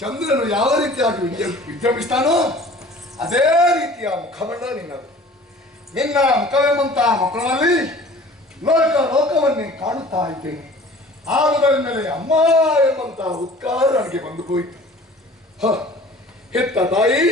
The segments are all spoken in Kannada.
ಚಂದ್ರನು ಯಾವ ರೀತಿಯಾಗಿ ವಿಜೃಂಭಿಸ್ತಾನೋ ಅದೇ ರೀತಿಯ ಮುಖಮಂಡಲ ನಿನ್ನದು. ನಿನ್ನ ಮುಖವೆಂಬಂತಹ ಮಕ್ಕಳಲ್ಲಿ ಲೋಕವನ್ನೇ ಕಾಣುತ್ತಾ ಇದ್ದೇನೆ. ಆಗುವುದರಿಂದಲೇ ಅಮ್ಮ ಎಂಬಂತಹ ಉತ್ಕಾರ ನನಗೆ ಬಂದು ಹೋಯಿತು. ಹೆತ್ತ ತಾಯಿ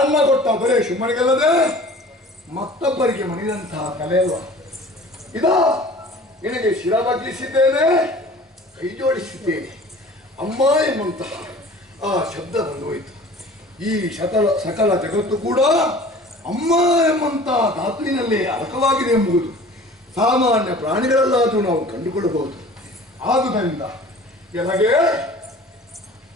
ಅನ್ನ ಕೊಟ್ಟ ಬರೇ ಶುಮ್ಮನಿಗಲ್ಲದೆ ಮತ್ತೊಬ್ಬರಿಗೆ ಮಣಿದಂತಹ ಕಲೆ ಅಲ್ವ ಇದಾ. ನಿನಗೆ ಶಿರ ಬಗ್ಗಿಸಿದ್ದೇನೆ, ಕೈ ಜೋಡಿಸಿದ್ದೇನೆ. ಅಮ್ಮ ಎಂಬಂತಹ ಆ ಶಬ್ದ ಬಂದು ಹೋಯಿತು. ಈ ಸಕಲ ಜಗತ್ತು ಕೂಡ ಅಮ್ಮ ಎಂಬಂತಹ ಧಾತುವಿನಲ್ಲೇ ಅಡಕವಾಗಿದೆ ಎಂಬುದು ಸಾಮಾನ್ಯ ಪ್ರಾಣಿಗಳಲ್ಲಾದರೂ ನಾವು ಕಂಡುಕೊಳ್ಳಬಹುದು. ಆದುದರಿಂದ ಎನಗೆ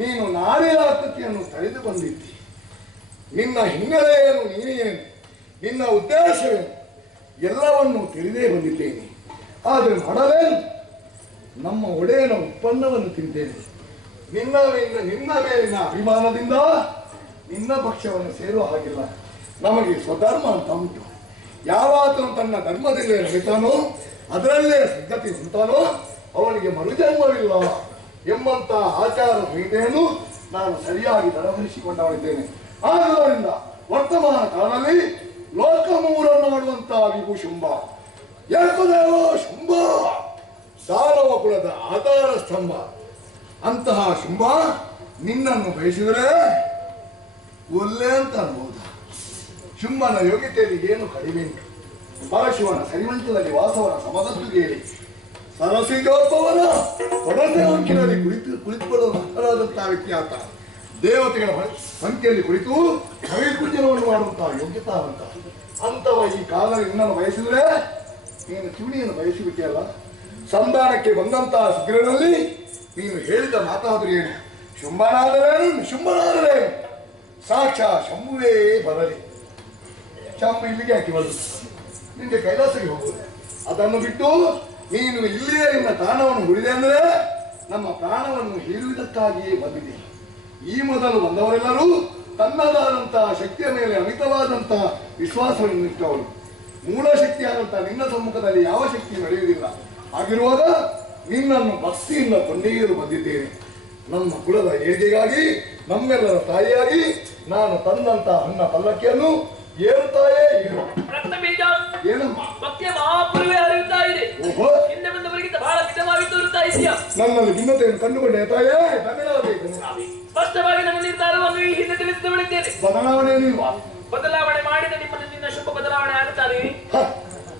ನೀನು ನಾನೇ ಆಕೃತಿಯನ್ನು ತಳೆದು ಬಂದಿದ್ದಿ. ನಿನ್ನ ಹಿನ್ನೆಲೆ ಏನು, ನೀನೇನು, ನಿನ್ನ ಉದ್ದೇಶವೇನು ಎಲ್ಲವನ್ನು ತಿಳಿದೇ ಬಂದಿದ್ದೇನೆ. ಆದರೆ ಮಾಡಲೇನು, ನಮ್ಮ ಒಡೆಯನ ಉತ್ಪನ್ನವನ್ನು ತಿಂತೇನೆ. ನಿನ್ನ ಮೇಲಿನ ಅಭಿಮಾನದಿಂದ ನಿನ್ನ ಪಕ್ಷವನ್ನು ಸೇರುವ ಹಾಗಿಲ್ಲ. ನಮಗೆ ಸ್ವಧರ್ಮ ಅಂತ ಉಂಟು. ಯಾವಾತನು ತನ್ನ ಧರ್ಮದಲ್ಲೇ ನಡೀತಾನೋ ಅದರಲ್ಲೇ ಸಿದ್ಧತೆ ಉಂಟಾನೋ ಅವನಿಗೆ ಮರುಜನ್ಮವಿಲ್ಲ ಎಂಬಂತ ಆಚಾರ ಸಂಹಿತೆಯನ್ನು ನಾನು ಸರಿಯಾಗಿ ತಡವರಿಸಿಕೊಂಡವನಿದ್ದೇನೆ. ಆದ್ದರಿಂದ ವರ್ತಮಾನ ಕಾಲದಲ್ಲಿ ಲೋಕಮೂರನ್ನು ಮಾಡುವಂತಹ ವಿಭು ಶುಂಭ ಏಕದೇವ ಶುಂಭ ದಾನವ ಕುಲದ ಆಧಾರ ಸ್ತಂಭ ಅಂತಹ ಶುಂಭ ನಿನ್ನನ್ನು ಬಯಸಿದರೆ ಒಲ್ಲೆ ಅಂತ ಅನ್ಬಹುದು. ಶುಂಭನ ಯೋಗ್ಯತೆಯಲ್ಲಿ ಏನು ಕಡಿಮೆ ಉಂಟು. ಪರಶಿವನ ಸರಿಮಂಚದಲ್ಲಿ ವಾಸವನ ಸಮದದ್ದುಗೇಳಿ ಸರಸಿಜೋತ್ಸವನ ಕೊಡಸೆ ಅಂಕಿನಲ್ಲಿ ಕುಳಿತುಕೊಳ್ಳುವ ಮಕ್ಕಳಾದಂತಹ ವ್ಯಕ್ತಿ ಆತ. ದೇವತೆಗಳ ಸಂಖ್ಯೆಯಲ್ಲಿ ಕುಳಿತು ಕವಿಪೂಜನವನ್ನು ಮಾಡುವಂತಹ ಯೋಗ್ಯತಾವಂತ ಅಂತವ ಈ ಕಾಲ ನಿನ್ನನ್ನು ಬಯಸಿದ್ರೆ ನೀನು ಕಿವಿಣಿಯನ್ನು ಬಯಸಿಬಿಟ್ಟಿಯಲ್ಲ. ಸಂಧಾನಕ್ಕೆ ಬಂದಂತಹ ಶಿಬಿರದಲ್ಲಿ ನೀನು ಹೇಳಿದ ಮಾತಾದರೂ ಏನು, ಶುಂಭನಾದರೇನು ಶುಂಭನಾದರೇನು ಸಾಕ್ಷಾ ಶಂಭುವೇ ಬರಲಿ. ಶಂಭು ಇಲ್ಲಿಗೆ ಹಾಕಿ ಬರುದು, ನಿಮಗೆ ಕೈಲಾಸಕ್ಕೆ ಹೋಗುವುದು. ಅದನ್ನು ಬಿಟ್ಟು ನೀನು ಇಲ್ಲಿಯೇ ನಿನ್ನ ಪ್ರಾಣವನ್ನು ಉಳಿದೆ ಅಂದರೆ ನಮ್ಮ ಪ್ರಾಣವನ್ನು ಹೀರುವುದಕ್ಕಾಗಿಯೇ ಬಂದಿದೆ. ಈ ಮೊದಲು ಬಂದವರೆಲ್ಲರೂ ತನ್ನದಾದಂತಹ ಶಕ್ತಿಯ ಮೇಲೆ ಅಮಿತವಾದಂತಹ ವಿಶ್ವಾಸವನ್ನು ಇಟ್ಟವರು. ಮೂಲ ಶಕ್ತಿಯಾದಂತಹ ನಿನ್ನ ಸಮ್ಮುಖದಲ್ಲಿ ಯಾವ ಶಕ್ತಿ ನಡೆಯುವುದಿಲ್ಲ. ಹಾಗಿರುವಾಗ ನಿನ್ನನ್ನು ಭಕ್ತಿಯಿಂದ ಕೊಂಡೊಯ್ಯಲು ಬಂದಿದ್ದೇನೆ. ನಮ್ಮ ಕುಲದ ಏಳಿಗೆಗಾಗಿ ನಮ್ಮೆಲ್ಲರ ತಾಯಿಯಾಗಿ ನಾನು ತಂದಂತಹ ಅನ್ನ ಪಲ್ಲಕ್ಕಿಯನ್ನು ಏರುತ್ತಾಯೇ ಇರು. ನನ್ನಲ್ಲಿ ಭಿನ್ನತೆಯನ್ನು ಕಂಡುಕೊಂಡೆ ತಾಯೇ. ಸ್ಪಷ್ಟವಾಗಿ ನನ್ನ ನಿರ್ಧಾರವನ್ನು ಈ ಹಿಂದೆ ತಿಳಿಸಿದ್ದೇನೆ. ಬದಲಾವಣೆ ಏನಿಲ್ವಾ? ಬದಲಾವಣೆ ಮಾಡಿದ ನಿನ್ನ ಶುಭ ಬದಲಾವಣೆ ಆಗುತ್ತಾನೆ.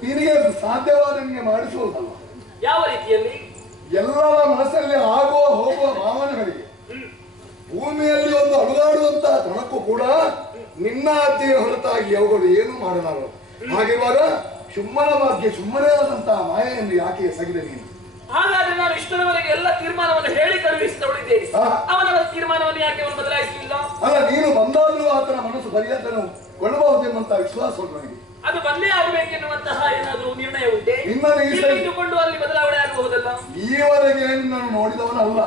ನಿನಗೆ ಸಾಧ್ಯವಾದ ನಿಮಗೆ ಮಾಡಿಸುವುದಲ್ಲ. ಯಾವ ರೀತಿಯಲ್ಲಿ? ಎಲ್ಲರ ಮನಸ್ಸಲ್ಲಿ ಆಗುವ ಹೋಗುವ ಭಾವನೆಗಳಿಗೆ ಭೂಮಿಯಲ್ಲಿ ಒಂದು ಅಳುಗಾಡುವಂತಹ ತನಕ್ಕೂ ಕೂಡ ನಿನ್ನ ಅಜ್ಜಿಯ ಹೊರತಾಗಿ ಅವುಗಳು ಏನು ಮಾಡಲಾರವು. ಹಾಗಿರುವಾಗ ಸುಮ್ಮನ ಬಗ್ಗೆ ಸುಮ್ಮನೆ ಆದಂತಹ ಮಾಯೆಯನ್ನು ಯಾಕೆ ಎಸಗಿದೆ ನೀನು? ಹಾಗಾದ್ರೆ ನಾನು ಇಷ್ಟರವರೆಗೆ ಎಲ್ಲ ತೀರ್ಮಾನವನ್ನು ಹೇಳಿ ಕಳುಹಿಸಿದವಳಿದ್ದೇನೆ. ಅವನ ತೀರ್ಮಾನವನ್ನು ಯಾಕೆ ಅವನು ಬದಲಾಯಿಸಲಿಲ್ಲ? ಅಲ್ಲ, ನೀನು ಬಂದಾಗಲೂ ಆತನ ಮನಸ್ಸು ಪರಿಯಂತನು ಕೊಳ್ಳಬಹುದೆಂಬಂತಹ ವಿಶ್ವಾಸ ಉಂಟು ನನಗೆ. ಅದು ಬಂದೇ ಆಗಬೇಕೆನ್ನುವಂತಹ ಏನಾದರೂ ನಿರ್ಣಯ ಉಂಟೆ? ಇಟ್ಟುಕೊಂಡು ಅಲ್ಲಿ ಬದಲಾವಣೆ ಆಗಬಹುದಲ್ಲ. ಈವರೆಗೆ ನಿನ್ನನ್ನು ನೋಡಿದವನಲ್ಲ,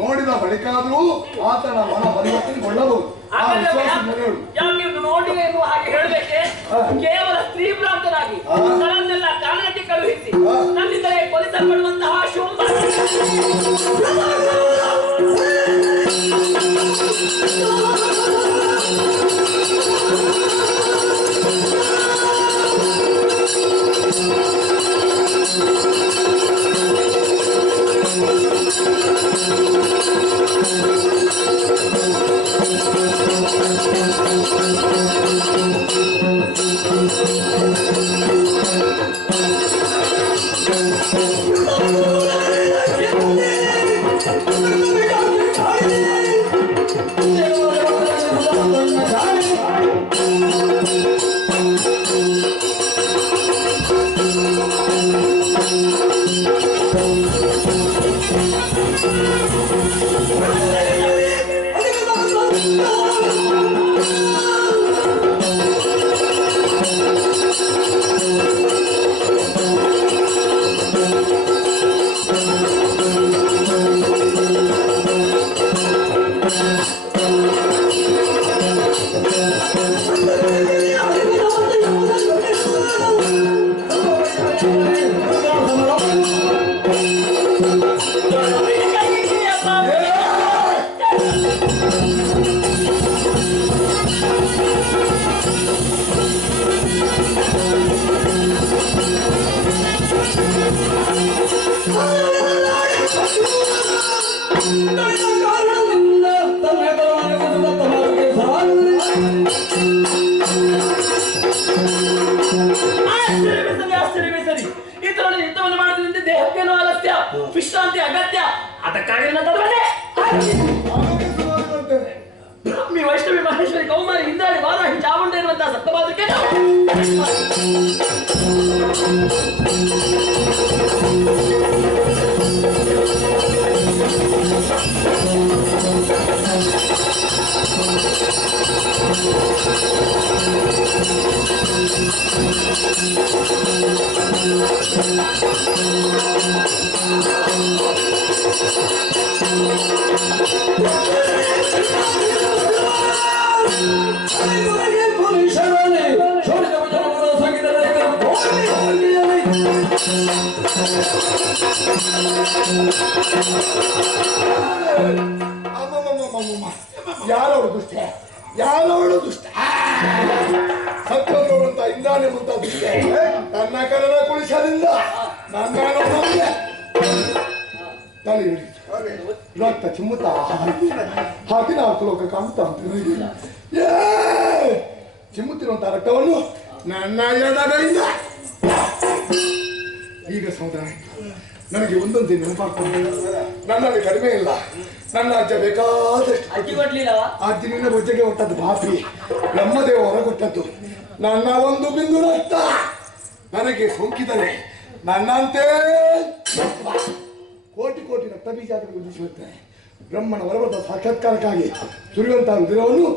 ನೋಡಿದ ಬಳಿಕ ಆದರೂ ಆತನ ಮನ ಪರಿವರ್ತನೆಗೊಳ್ಳಬಹುದು. ಯಾಕೆ ನೋಡಿ ಎನ್ನುವ ಹಾಗೆ ಹೇಳಬೇಕೆ? ಕೇವಲ ಸ್ತ್ರೀ ಭ್ರಾಂತನಾಗಿ ಸ್ಥಳನ್ನೆಲ್ಲ ಕಾರಣಕ್ಕೆ ಕಳುಹಿಸಿ ನನ್ನಿಂದಲೇ ಕೊಲಿಸಲ್ಪಡುವಂತಹ ಶುಂಭ ವಿಶ್ರಾಂತಿ ಅಗತ್ಯ. ಅದಕ್ಕಾಗಿ ಬ್ರಾಹ್ಮಿ ವೈಷ್ಣವಿ ಮಹೇಶ್ವರಿ ಕೌಮಾರಿ ಇಂದ್ರಾಣಿ ವಾರಾಹಿ ಚಾಮುಂಡ ಎನ್ನುವಂತಹ ಸಪ್ತಮಾತೃಕೆ ಯಾರವಳು ದುಷ್ಟ, ಯಾರವಳು ದುಷ್ಟ, ಸತ್ಯವಂತ ಇಂದಾನೆ ಮುಂತ ದುಷ್ಟ ನನ್ನ ಕರನ ಕುಳಿಸಲಿಲ್ಲ. ನನ್ನ ತಲೆ ರಕ್ತ ಚಿಮ್ಮುತ್ತ ಹಾಕಿ ನಾಲ್ಕು ಲೋಕ ಕಾಣುತ್ತಾ ಚಿಮ್ಮುತ್ತಿರುವಂತ ರಕ್ತವನ್ನು ನನ್ನ ಎಡಗೈಯಿಂದ ಈಗ ಸಮುದ್ರ ನನಗೆ ಒಂದೊಂದೇ ನೆನಪಾಗ್ತದೆ. ನನ್ನಲ್ಲಿ ಕಡಿಮೆ ಇಲ್ಲ. ನನ್ನ ಅಜ್ಜ ಬೇಕಾದಷ್ಟು ಅಜ್ಜಿ ನಿನ್ನ ಬೊಜ್ಜೆಗೆ ಕೊಟ್ಟದ್ದು ಬಾಪಿ, ಬ್ರಹ್ಮದೇವ ಹೊರಗೊಟ್ಟದ್ದು. ನನ್ನ ಒಂದು ಬಿಂದು ರಕ್ತ ನನಗೆ ಸೋಂಕಿದರೆ ನನ್ನಂತೆ ಕೋಟಿ ಕೋಟಿ ರಕ್ತ ಬೀಜಾದರೂ ಉದಿಸಿರುತ್ತೇನೆ. ಬ್ರಹ್ಮನ ಹೊರಬದ ಸಾಕ್ಷಾತ್ಕಾರಕ್ಕಾಗಿ ಸುರಿಯುವಂತಹ ಹೃದಯವನ್ನು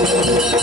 Thank you.